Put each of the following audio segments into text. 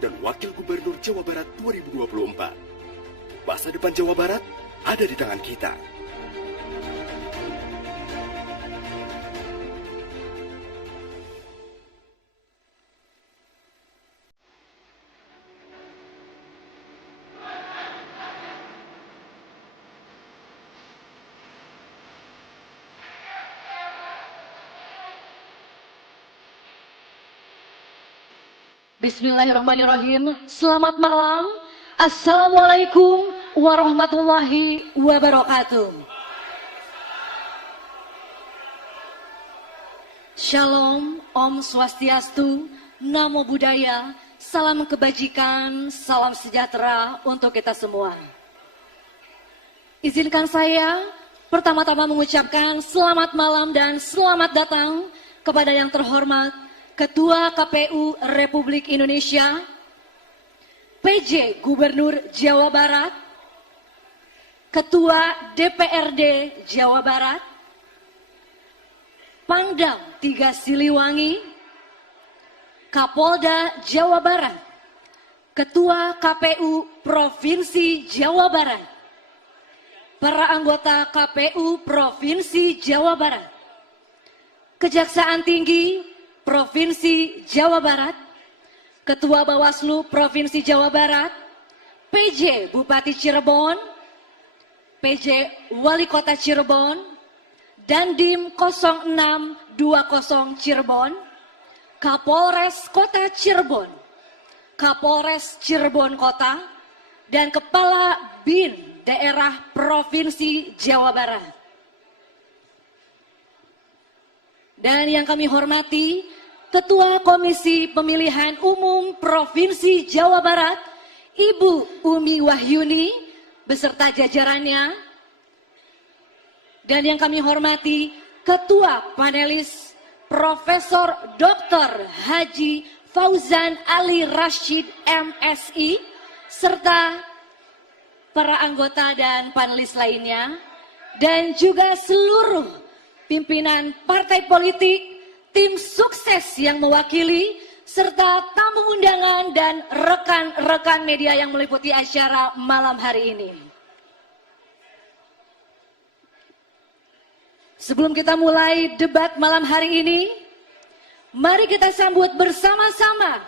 dan Wakil Gubernur Jawa Barat 2024. Masa depan Jawa Barat ada di tangan kita. Bismillahirrahmanirrahim. Selamat malam. Assalamualaikum warahmatullahi wabarakatuh. Shalom, Om Swastiastu, Namo Buddhaya, salam kebajikan, salam sejahtera untuk kita semua. Izinkan saya pertama-tama mengucapkan selamat malam dan selamat datang kepada yang terhormat Ketua KPU Republik Indonesia, PJ Gubernur Jawa Barat, Ketua DPRD Jawa Barat, Pangdam 3 Siliwangi, Kapolda Jawa Barat, Ketua KPU Provinsi Jawa Barat, para anggota KPU Provinsi Jawa Barat, Kejaksaan Tinggi Provinsi Jawa Barat, Ketua Bawaslu Provinsi Jawa Barat, PJ Bupati Cirebon, PJ Wali Kota Cirebon, Dandim 0620 Cirebon, Kapolres Kota Cirebon, Kapolres Cirebon Kota, dan Kepala BIN Daerah Provinsi Jawa Barat. Dan yang kami hormati, Ketua Komisi Pemilihan Umum Provinsi Jawa Barat, Ibu Umi Wahyuni, beserta jajarannya. Dan yang kami hormati, Ketua Panelis Profesor Dr. Haji Fauzan Ali Rashid MSI, serta para anggota dan panelis lainnya, dan juga seluruh pimpinan partai politik, tim sukses yang mewakili, serta tamu undangan dan rekan-rekan media yang meliputi acara malam hari ini. Sebelum kita mulai debat malam hari ini, mari kita sambut bersama-sama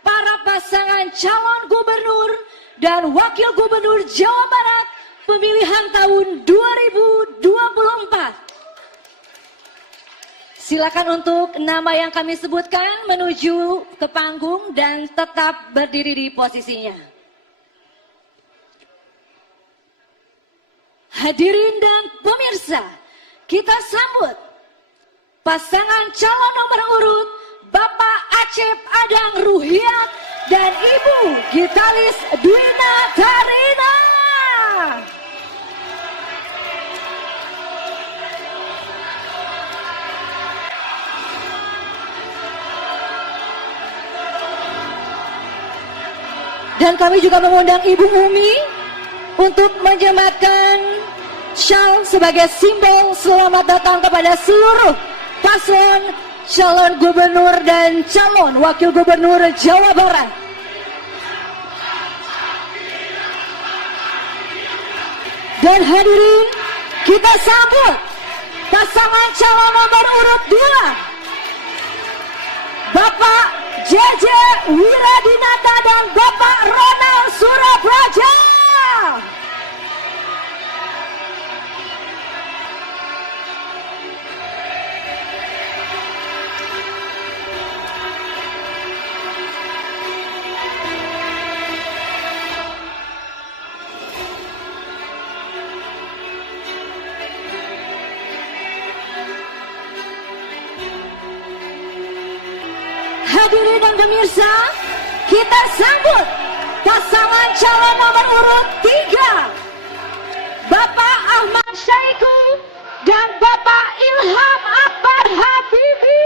para pasangan calon gubernur dan wakil gubernur Jawa Barat pemilihan tahun 2024. Silakan untuk nama yang kami sebutkan menuju ke panggung dan tetap berdiri di posisinya. Hadirin dan pemirsa, kita sambut pasangan calon nomor urut Bapak Acep Adang Ruhiat dan Ibu Gitalis Dwina Tarina. Dan kami juga mengundang Ibu Umi untuk menyematkan syal sebagai simbol selamat datang kepada seluruh paslon calon gubernur dan calon wakil gubernur Jawa Barat. Dan hadirin, kita sambut pasangan calon nomor urut 2, Bapak JJ Wiradinata dan Bapak Ronald Surapraja. Hadirin dan pemirsa, kita sambut pasangan calon nomor urut 3, Bapak Ahmad Syaiqo dan Bapak Ilham Akbar Habibi.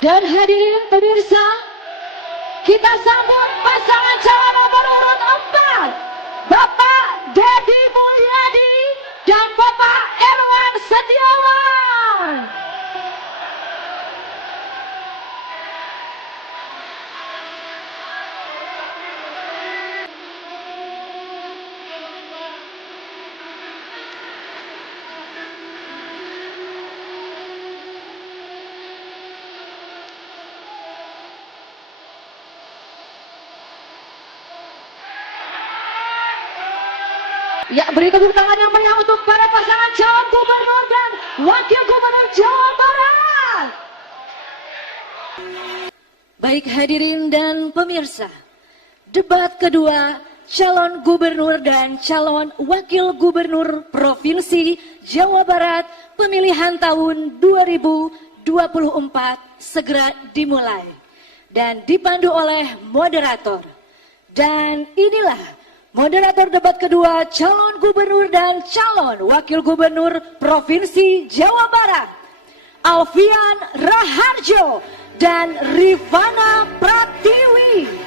Dan hadirin pemirsa, kita sambut pasangan calon nomor urut 4, Bapak Dedi Mulyadi dan Bapak Erwan Setiawan. Ya, beri tepuk tangan yang meriah untuk para pasangan calon gubernur dan wakil gubernur Jawa Barat. Baik hadirin dan pemirsa, debat kedua calon gubernur dan calon wakil gubernur Provinsi Jawa Barat pemilihan tahun 2024 segera dimulai dan dipandu oleh moderator. Dan inilah moderator debat kedua calon gubernur dan calon wakil gubernur Provinsi Jawa Barat, Alfian Raharjo dan Rifana Pratiwi.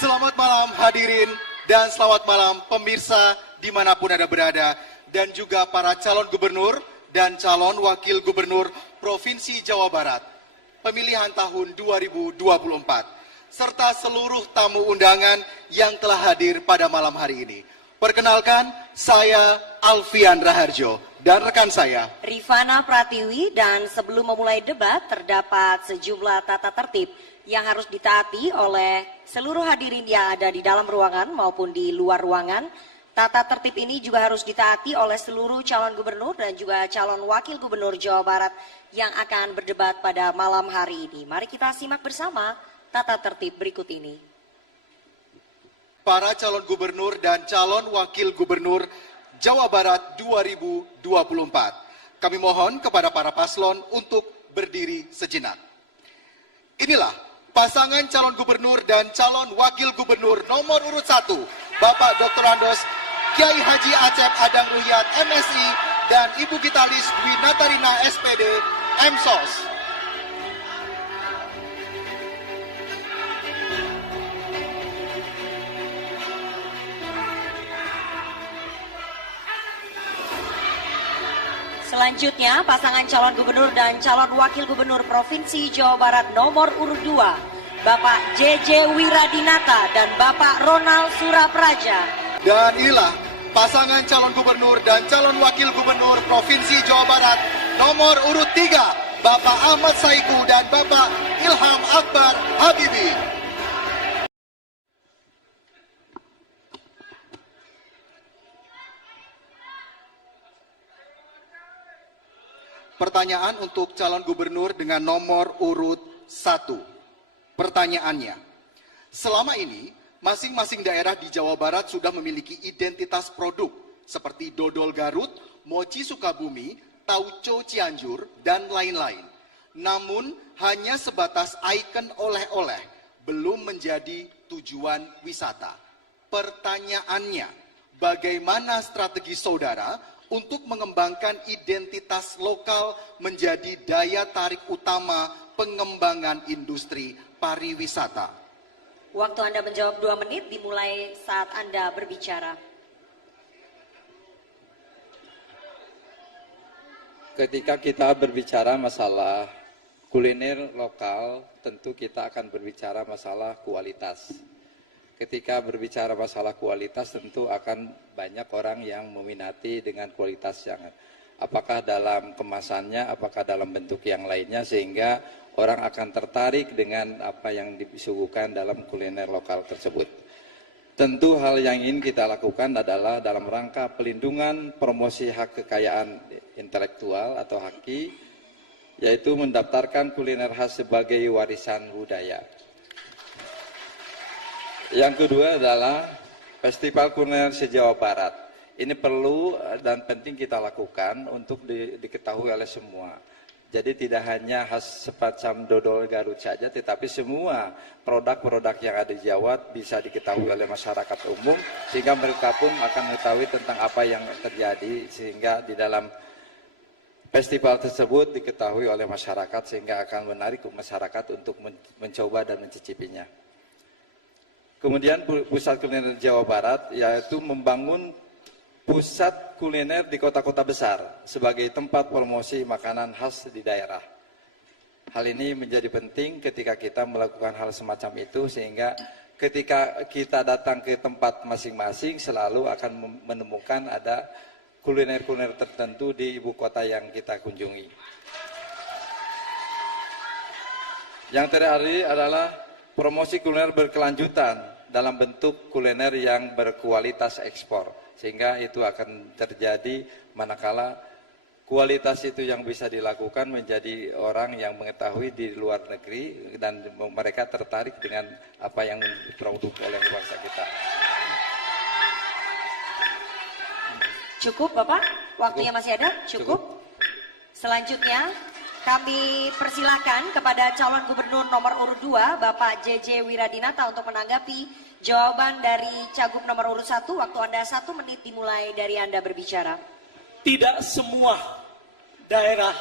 Selamat malam hadirin dan selamat malam pemirsa dimanapun Anda berada, dan juga para calon gubernur dan calon wakil gubernur Provinsi Jawa Barat pemilihan tahun 2024 serta seluruh tamu undangan yang telah hadir pada malam hari ini. Perkenalkan, saya Alfian Raharjo dan rekan saya Rifana Pratiwi, dan sebelum memulai debat terdapat sejumlah tata tertib yang harus ditaati oleh seluruh hadirin yang ada di dalam ruangan maupun di luar ruangan. Tata tertib ini juga harus ditaati oleh seluruh calon gubernur dan juga calon wakil gubernur Jawa Barat yang akan berdebat pada malam hari ini. Mari kita simak bersama tata tertib berikut ini. Para calon gubernur dan calon wakil gubernur Jawa Barat 2024. Kami mohon kepada para paslon untuk berdiri sejenak. Inilah pasangan calon gubernur dan calon wakil gubernur nomor urut 1, Bapak Dr. Andos Kiai Haji Acep Adang Ruhyat MSI dan Ibu Gitalis Dwi Natarina SPD MSOS. Selanjutnya, pasangan calon gubernur dan calon wakil gubernur Provinsi Jawa Barat nomor urut 2, Bapak JJ Wiradinata dan Bapak Ronald Surapraja. Dan inilah pasangan calon gubernur dan calon wakil gubernur Provinsi Jawa Barat nomor urut 3, Bapak Ahmad Saiku dan Bapak Ilham Akbar Habibi. Pertanyaan untuk calon gubernur dengan nomor urut 1. Pertanyaannya, selama ini masing-masing daerah di Jawa Barat sudah memiliki identitas produk seperti dodol Garut, mochi Sukabumi, tauco Cianjur, dan lain-lain. Namun hanya sebatas ikon oleh-oleh, belum menjadi tujuan wisata. Pertanyaannya, bagaimana strategi saudara untuk mengembangkan identitas lokal menjadi daya tarik utama pengembangan industri pariwisata? Waktu Anda menjawab 2 menit dimulai saat Anda berbicara. Ketika kita berbicara masalah kuliner lokal, tentu kita akan berbicara masalah kualitas. Ketika berbicara masalah kualitas, tentu akan banyak orang yang meminati dengan kualitas yang apakah dalam kemasannya, apakah dalam bentuk yang lainnya, sehingga orang akan tertarik dengan apa yang disuguhkan dalam kuliner lokal tersebut. Tentu hal yang ingin kita lakukan adalah dalam rangka pelindungan promosi hak kekayaan intelektual atau HAKI, yaitu mendaftarkan kuliner khas sebagai warisan budaya. Yang kedua adalah Festival Kuliner se-Jawa Barat. Ini perlu dan penting kita lakukan untuk diketahui oleh semua. Jadi tidak hanya khas semacam dodol Garut saja, tetapi semua produk-produk yang ada di Jawa bisa diketahui oleh masyarakat umum, sehingga mereka pun akan mengetahui tentang apa yang terjadi, sehingga di dalam festival tersebut diketahui oleh masyarakat, sehingga akan menarik masyarakat untuk mencoba dan mencicipinya. Kemudian pusat kuliner Jawa Barat, yaitu membangun pusat kuliner di kota-kota besar sebagai tempat promosi makanan khas di daerah. Hal ini menjadi penting ketika kita melakukan hal semacam itu, sehingga ketika kita datang ke tempat masing-masing selalu akan menemukan ada kuliner-kuliner tertentu di ibu kota yang kita kunjungi. Yang terakhir adalah promosi kuliner berkelanjutan dalam bentuk kuliner yang berkualitas ekspor, sehingga itu akan terjadi manakala kualitas itu yang bisa dilakukan menjadi orang yang mengetahui di luar negeri dan mereka tertarik dengan apa yang diproduk oleh bangsa kita. Cukup Bapak? Waktunya masih ada? Cukup? Selanjutnya kami persilakan kepada calon gubernur nomor urut 2 Bapak JJ Wiradinata untuk menanggapi jawaban dari cagup nomor urut 1. Waktu Anda 1 menit dimulai dari Anda berbicara. Tidak semua daerah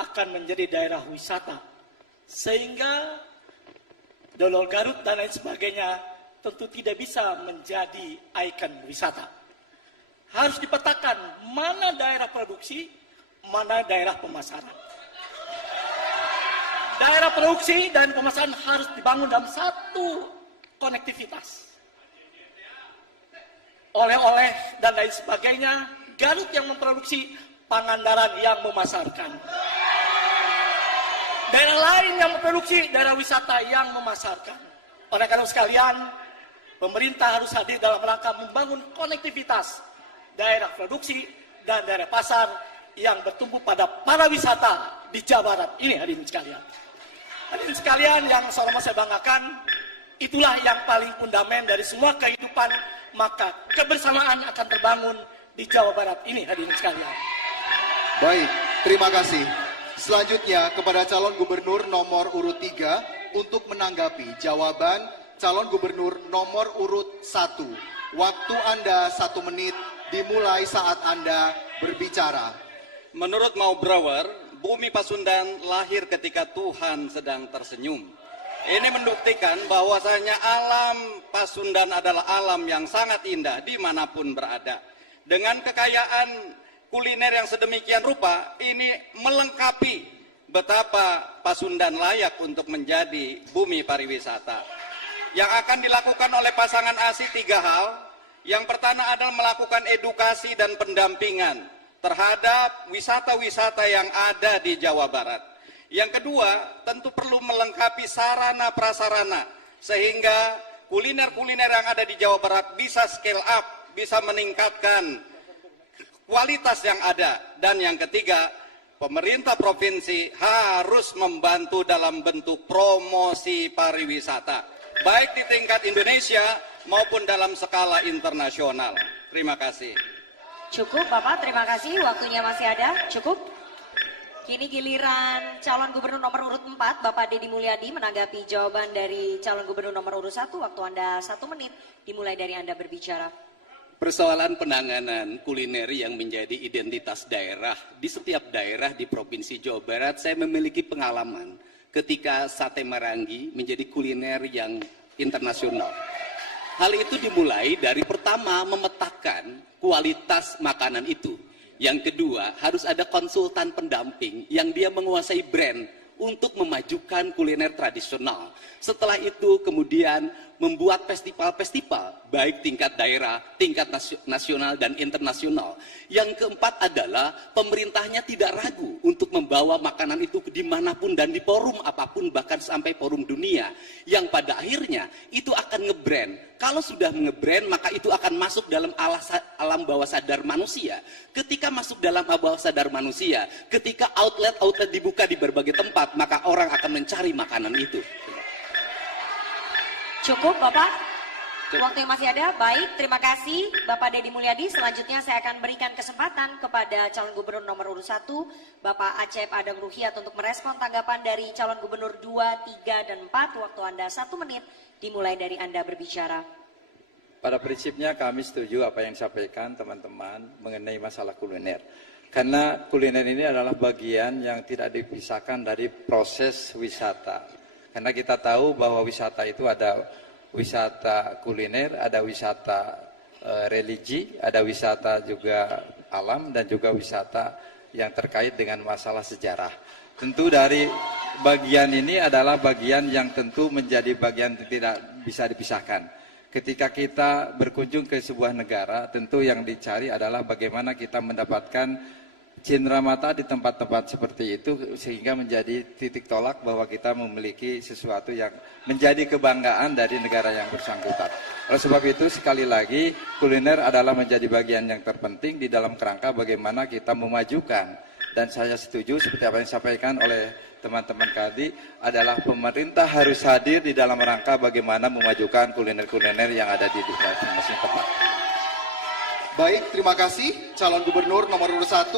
akan menjadi daerah wisata, sehingga dodol Garut dan lain sebagainya tentu tidak bisa menjadi ikon wisata. Harus dipetakan mana daerah produksi, mana daerah pemasaran. Daerah produksi dan pemasaran harus dibangun dalam satu konektivitas. Oleh-oleh dan lain sebagainya, Garut yang memproduksi, Pangandaran yang memasarkan. Daerah lain yang memproduksi, daerah wisata yang memasarkan. Oleh karena sekalian, pemerintah harus hadir dalam rangka membangun konektivitas daerah produksi dan daerah pasar yang bertumbuh pada para wisata di Jawa Barat. Ini hadirin sekalian. Hadirin sekalian yang sama saya banggakan, itulah yang paling fundament dari semua kehidupan, maka kebersamaan akan terbangun di Jawa Barat ini, hadirin sekalian. Baik, terima kasih. Selanjutnya kepada calon gubernur nomor urut 3 untuk menanggapi jawaban calon gubernur nomor urut 1. Waktu Anda 1 menit dimulai saat Anda berbicara. Menurut Mau Brower, bumi Pasundan lahir ketika Tuhan sedang tersenyum. Ini membuktikan bahwasanya alam Pasundan adalah alam yang sangat indah dimanapun berada. Dengan kekayaan kuliner yang sedemikian rupa, ini melengkapi betapa Pasundan layak untuk menjadi bumi pariwisata. Yang akan dilakukan oleh pasangan ASI 3 hal. Yang pertama adalah melakukan edukasi dan pendampingan terhadap wisata-wisata yang ada di Jawa Barat. Yang kedua, tentu perlu melengkapi sarana prasarana sehingga kuliner-kuliner yang ada di Jawa Barat bisa scale up, bisa meningkatkan kualitas yang ada. Dan yang ketiga, pemerintah provinsi harus membantu dalam bentuk promosi pariwisata, baik di tingkat Indonesia maupun dalam skala internasional. Terima kasih. Cukup Bapak, terima kasih. Waktunya masih ada. Cukup. Kini giliran calon gubernur nomor urut 4, Bapak Deddy Mulyadi menanggapi jawaban dari calon gubernur nomor urut 1. Waktu Anda 1 menit dimulai dari Anda berbicara. Persoalan penanganan kuliner yang menjadi identitas daerah di setiap daerah di Provinsi Jawa Barat, saya memiliki pengalaman ketika sate Marangi menjadi kuliner yang internasional. Hal itu dimulai dari pertama memetakan kualitas makanan itu. Yang kedua, harus ada konsultan pendamping yang dia menguasai brand untuk memajukan kuliner tradisional. Setelah itu kemudian membuat festival-festival baik tingkat daerah, tingkat nasional dan internasional. Yang keempat adalah pemerintahnya tidak ragu untuk membawa makanan itu dimanapun dan di forum apapun, bahkan sampai forum dunia. Yang pada akhirnya itu akan nge-brand. Kalau sudah nge-brand maka itu akan masuk dalam alam bawah sadar manusia. Ketika masuk dalam bawah sadar manusia, ketika outlet-outlet dibuka di berbagai tempat, maka orang akan mencari makanan itu. Cukup Bapak. Waktu yang masih ada, baik. Terima kasih Bapak Deddy Mulyadi. Selanjutnya saya akan berikan kesempatan kepada calon gubernur nomor urut 1, Bapak Acep Adang Ruhiat untuk merespon tanggapan dari calon gubernur 2, 3, dan 4. Waktu Anda 1 menit, dimulai dari Anda berbicara. Pada prinsipnya kami setuju apa yang disampaikan teman-teman mengenai masalah kuliner. Karena kuliner ini adalah bagian yang tidak dipisahkan dari proses wisata. Karena kita tahu bahwa wisata itu ada wisata kuliner, ada wisata religi, ada wisata juga alam, dan juga wisata yang terkait dengan masalah sejarah. Tentu dari bagian ini adalah bagian yang tentu menjadi bagian yang tidak bisa dipisahkan. Ketika kita berkunjung ke sebuah negara, tentu yang dicari adalah bagaimana kita mendapatkan cindera mata di tempat-tempat seperti itu sehingga menjadi titik tolak bahwa kita memiliki sesuatu yang menjadi kebanggaan dari negara yang bersangkutan. Oleh sebab itu sekali lagi kuliner adalah menjadi bagian yang terpenting di dalam kerangka bagaimana kita memajukan, dan saya setuju seperti apa yang disampaikan oleh teman-teman tadi adalah pemerintah harus hadir di dalam rangka bagaimana memajukan kuliner-kuliner yang ada di masing-masing tempat. Baik, terima kasih calon gubernur nomor urut 1.